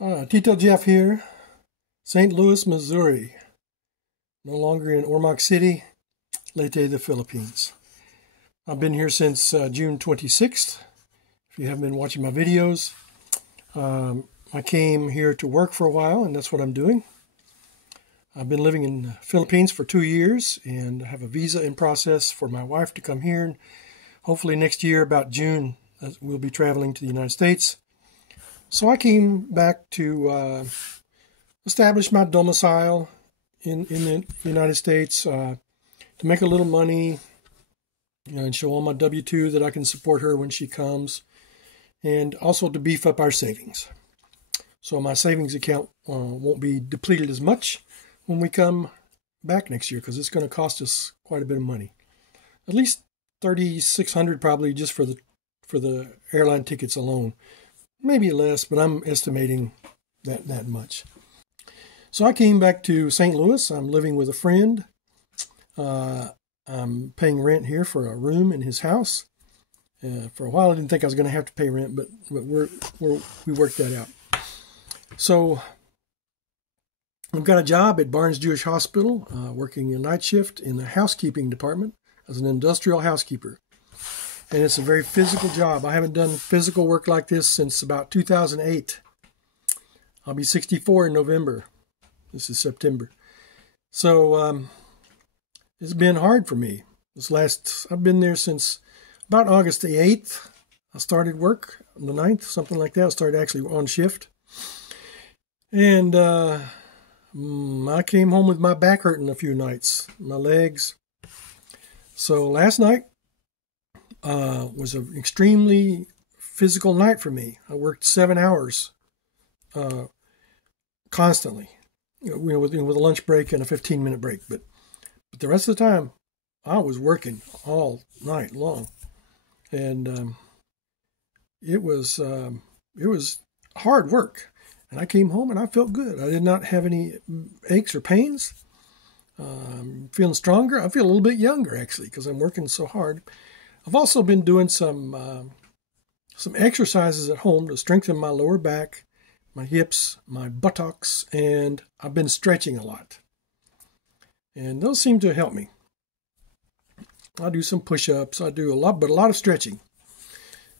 Tito Jeff here, St. Louis, Missouri. No longer in Ormoc City, Leyte, the Philippines. I've been here since June 26th. If you haven't been watching my videos, I came here to work for a while, and that's what I'm doing. I've been living in the Philippines for 2 years, and I have a visa in process for my wife to come here. And hopefully next year, about June, we'll be traveling to the United States. So I came back to establish my domicile in the United States, to make a little money, and show on my W-2 that I can support her when she comes, and also to beef up our savings. So my savings account won't be depleted as much when we come back next year, because it's going to cost us quite a bit of money. At least $3,600 probably just for the airline tickets alone. Maybe less, but I'm estimating that much. So I came back to St. Louis. I'm living with a friend. I'm paying rent here for a room in his house. For a while, I didn't think I was going to have to pay rent, but we worked that out. So I've got a job at Barnes Jewish Hospital, working a night shift in the housekeeping department as an industrial housekeeper. And it's a very physical job. I haven't done physical work like this since about 2008. I'll be 64 in November. This is September. So it's been hard for me. I've been there since about August the 8th. I started work on the 9th, something like that. I started actually on shift. And I came home with my back hurting a few nights, my legs. So last night was an extremely physical night for me. I worked 7 hours constantly, with a lunch break and a 15-minute break. But the rest of the time, I was working all night long, and it was hard work. And I came home and I felt good. I did not have any aches or pains. I'm feeling stronger. I feel a little bit younger actually because I'm working so hard. I've also been doing some exercises at home to strengthen my lower back, my hips, my buttocks, and I've been stretching a lot. And those seem to help me. I do some push-ups. I do a lot of stretching.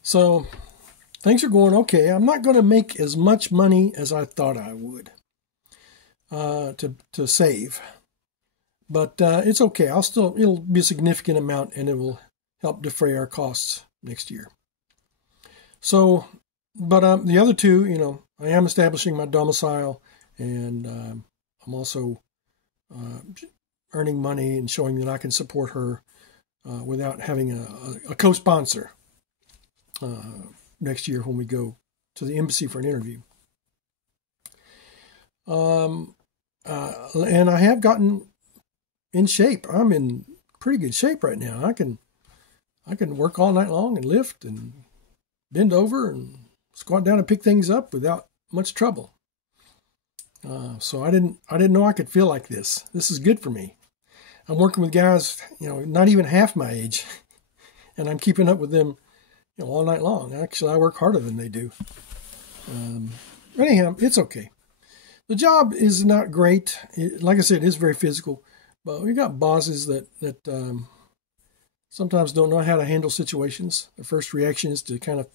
So things are going okay. I'm not going to make as much money as I thought I would to save. But it's okay. It'll be a significant amount, and it will help defray our costs next year. So, but the other two, I am establishing my domicile, and I'm also earning money and showing that I can support her without having a co-sponsor next year when we go to the embassy for an interview. And I have gotten in shape. I'm in pretty good shape right now. I can work all night long and lift and bend over and squat down and pick things up without much trouble. So I didn't know I could feel like this. This is good for me. I'm working with guys, not even half my age, and I'm keeping up with them, all night long. Actually, I work harder than they do. Anyhow, it's okay. The job is not great. Like I said, it is very physical, but we got bosses that sometimes don't know how to handle situations. The first reaction is to kind of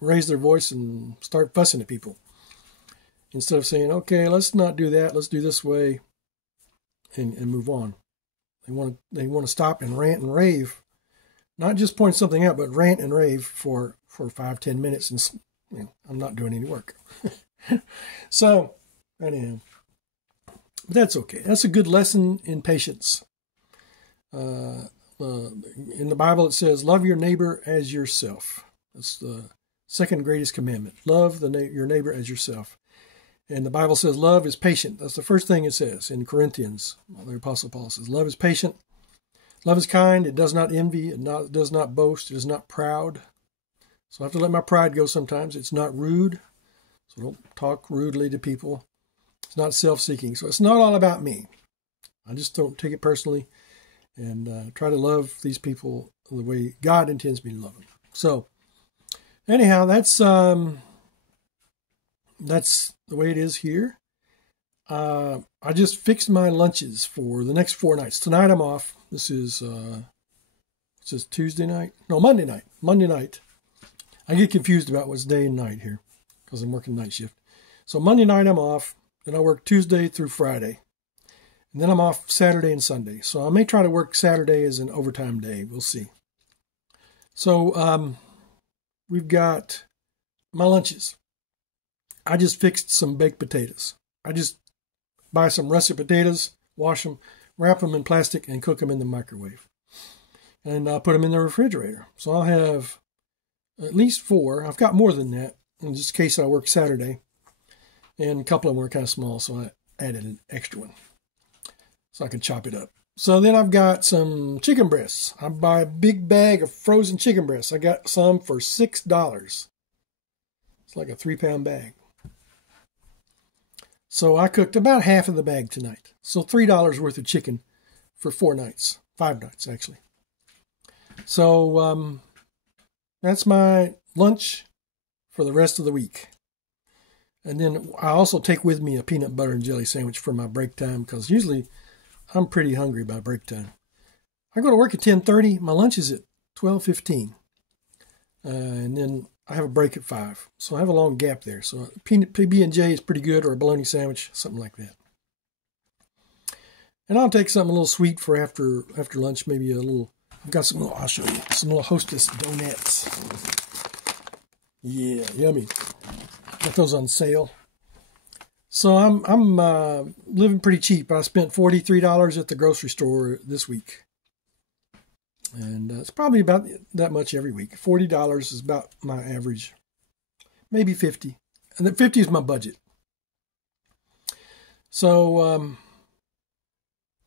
raise their voice and start fussing at people, instead of saying, okay, let's not do that. Let's do this way and move on. They want to stop and rant and rave, not just point something out, but rant and rave for 5-10 minutes. And I'm not doing any work. So anyhow, but that's okay. That's a good lesson in patience. In the Bible, it says, love your neighbor as yourself. That's the second greatest commandment. Love your neighbor as yourself. And the Bible says love is patient. That's the first thing it says in Corinthians. The Apostle Paul says, love is patient. Love is kind. It does not envy. It does not boast. It is not proud. So I have to let my pride go sometimes. It's not rude. So don't talk rudely to people. It's not self-seeking. So it's not all about me. I just don't take it personally and try to love these people the way God intends me to love them. So anyhow, that's that's the way it is here. I just fixed my lunches for the next 4 nights. Tonight I'm off. This is Tuesday night? No, Monday night. Monday night. I get confused about what's day and night here because I'm working night shift. So Monday night I'm off. Then I work Tuesday through Friday. And then I'm off Saturday and Sunday. So I may try to work Saturday as an overtime day. We'll see. So we've got my lunches. I just fixed some baked potatoes. I just buy some russet potatoes, wash them, wrap them in plastic, and cook them in the microwave. And I'll put them in the refrigerator. So I'll have at least 4. I've got more than that, in just case I work Saturday. And a couple of them were kind of small, so I added an extra one so I can chop it up. So then I've got some chicken breasts. I buy a big bag of frozen chicken breasts. I got some for $6. It's like a 3-pound bag. So I cooked about half of the bag tonight. So $3 worth of chicken for 4 nights. 5 nights, actually. So that's my lunch for the rest of the week. And then I also take with me a peanut butter and jelly sandwich for my break time because usually I'm pretty hungry by break time. I go to work at 10:30. My lunch is at 12:15. And then I have a break at 5. So I have a long gap there. So PB&J is pretty good, or a bologna sandwich, something like that. And I'll take something a little sweet for after lunch, maybe a little, I've got some little, I'll show you, some little Hostess donuts. Yeah, yummy. Got those on sale. So I'm living pretty cheap. I spent $43 at the grocery store this week. And it's probably about that much every week. $40 is about my average. Maybe $50. And that $50 is my budget. So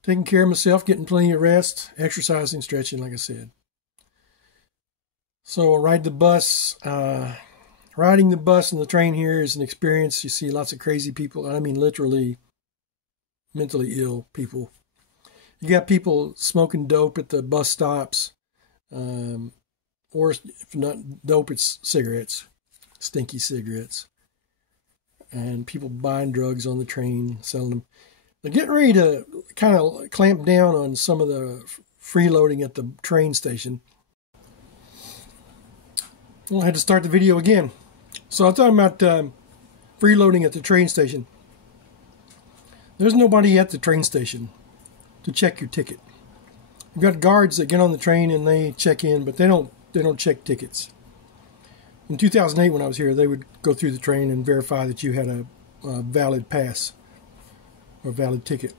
taking care of myself, getting plenty of rest, exercising, stretching, like I said. So I ride the bus. Riding the bus and the train here is an experience. You see lots of crazy people. I mean, literally mentally ill people. You got people smoking dope at the bus stops. Or if not dope, it's cigarettes. Stinky cigarettes. And people buying drugs on the train, selling them. They're getting ready to kind of clamp down on some of the freeloading at the train station. Well, I had to start the video again. So I'm talking about freeloading at the train station. There's nobody at the train station to check your ticket. You've got guards that get on the train and they check in, but they don't check tickets. In 2008, when I was here, they would go through the train and verify that you had a valid pass or valid ticket.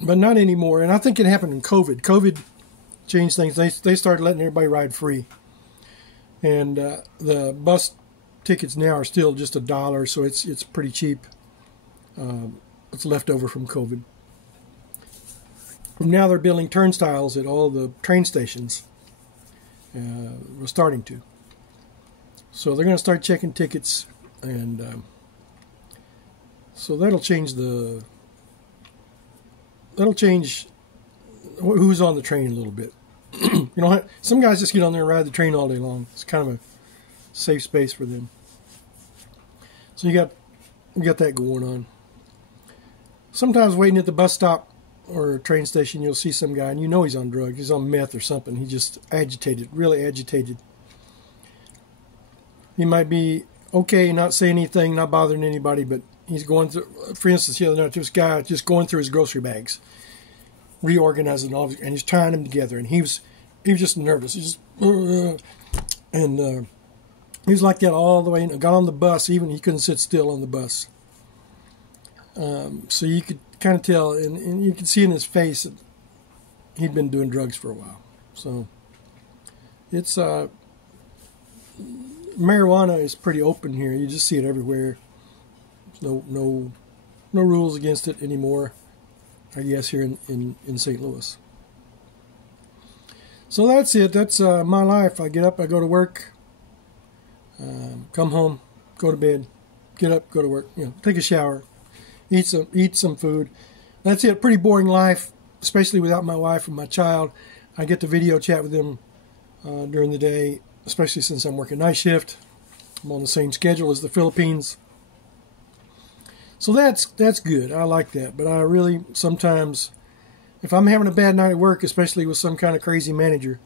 But not anymore. And I think it happened in COVID. COVID changed things. They started letting everybody ride free. And the bus tickets now are still just $1, so it's pretty cheap. It's left over from COVID. Now they're building turnstiles at all the train stations. We're starting to. So they're going to start checking tickets, and so that'll change who's on the train a little bit. You know, some guys just get on there and ride the train all day long. It's kind of a safe space for them. So we got that going on. Sometimes waiting at the bus stop or train station, you'll see some guy, and you know he's on drugs. He's on meth or something. He's just agitated, really agitated. He might be okay, not saying anything, not bothering anybody, but he's going through, for instance, the other night, this guy just going through his grocery bags, reorganizing all, and he's tying them together, and he was just nervous. He just, and he was like that all the way, and got on the bus, even he couldn't sit still on the bus. So you could kind of tell, and you could see in his face that he'd been doing drugs for a while. So it's marijuana is pretty open here. You just see it everywhere. There's no rules against it anymore, I guess, here in St. Louis. So that's it. That's my life. I get up, I go to work, come home, go to bed, get up, go to work, take a shower, eat some food. That's it. Pretty boring life, especially without my wife and my child. I get to video chat with them during the day, especially since I'm working night shift. I'm on the same schedule as the Philippines. So that's good. I like that. But I really sometimes, if I'm having a bad night at work, especially with some kind of crazy manager,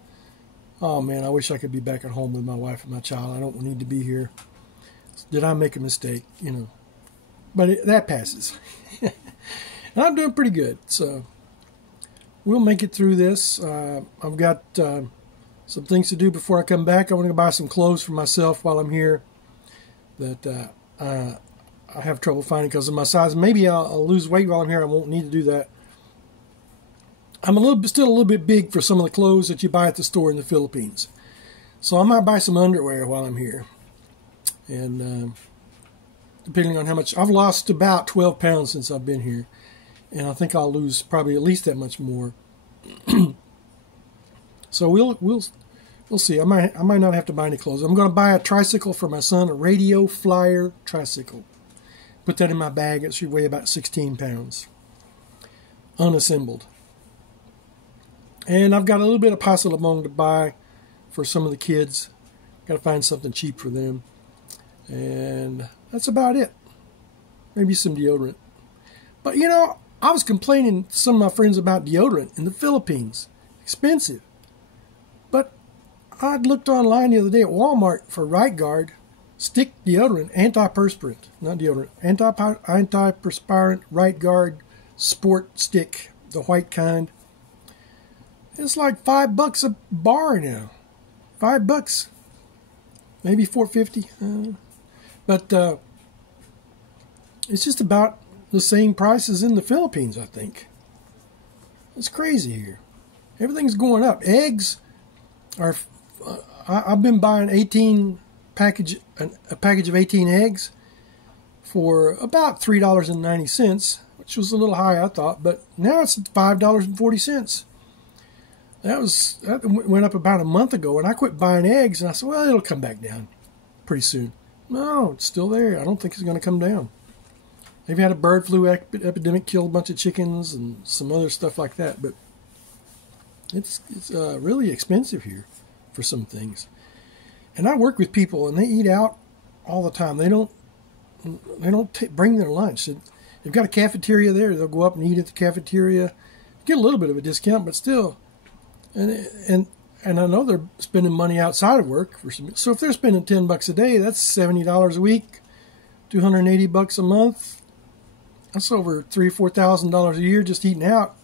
oh man, I wish I could be back at home with my wife and my child. I don't need to be here. Did I make a mistake? But that passes. And I'm doing pretty good. So we'll make it through this. I've got some things to do before I come back. I want to buy some clothes for myself while I'm here that I have trouble finding because of my size. Maybe I'll lose weight while I'm here. I won't need to do that. I'm still a little bit big for some of the clothes that you buy at the store in the Philippines. So I might buy some underwear while I'm here. And depending on how much, I've lost about 12 pounds since I've been here. And I think I'll lose probably at least that much more. So we'll see. I might not have to buy any clothes. I'm going to buy a tricycle for my son, a Radio Flyer tricycle. Put that in my bag. It should weigh about 16 pounds. Unassembled. And I've got a little bit of Paso Limon to buy for some of the kids. Got to find something cheap for them. And that's about it. Maybe some deodorant. But I was complaining to some of my friends about deodorant in the Philippines. Expensive. But I looked online the other day at Walmart for Right Guard stick deodorant, antiperspirant, not deodorant, antiperspirant Right Guard sport stick, the white kind. It's like $5 a bar now. $5, maybe $4.50. But it's just about the same price as in the Philippines, I think. It's crazy here. Everything's going up. Eggs are. I've been buying a package of 18 eggs for about $3.90, which was a little high, I thought, but now it's $5.40. That went up about a month ago, and I quit buying eggs, and I said, well, it'll come back down pretty soon. No, it's still there. I don't think it's going to come down. They've had a bird flu epidemic, killed a bunch of chickens and some other stuff like that, but it's really expensive here for some things. And I work with people, and they eat out all the time. They don't bring their lunch. They've got a cafeteria there. They'll go up and eat at the cafeteria, get a little bit of a discount, but still. And I know they're spending money outside of work. So if they're spending $10 a day, that's $70 a week, $280 a month. That's over $3,000 or $4,000 a year just eating out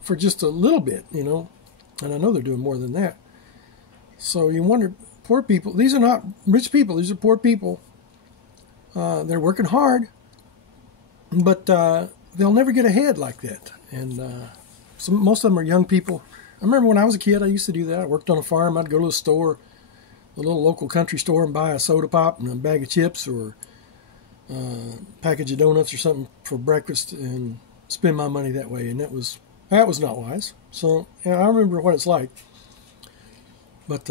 for just a little bit, And I know they're doing more than that. So you wonder, poor people. These are not rich people. These are poor people. They're working hard, but they'll never get ahead like that. And most of them are young people. I remember when I was a kid, I used to do that. I worked on a farm. I'd go to a store, a little local country store, and buy a soda pop and a bag of chips or a package of donuts or something for breakfast and spend my money that way. And that was not wise. So yeah, I remember what it's like. But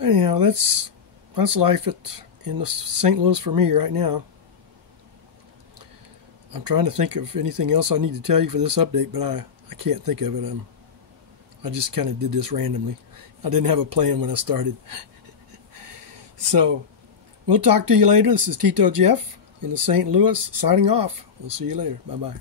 anyhow, that's life in St. Louis for me right now. I'm trying to think of anything else I need to tell you for this update, but I can't think of it. I just kind of did this randomly. I didn't have a plan when I started. So we'll talk to you later. This is Tito Jeff in the St. Louis signing off. We'll see you later. Bye-bye.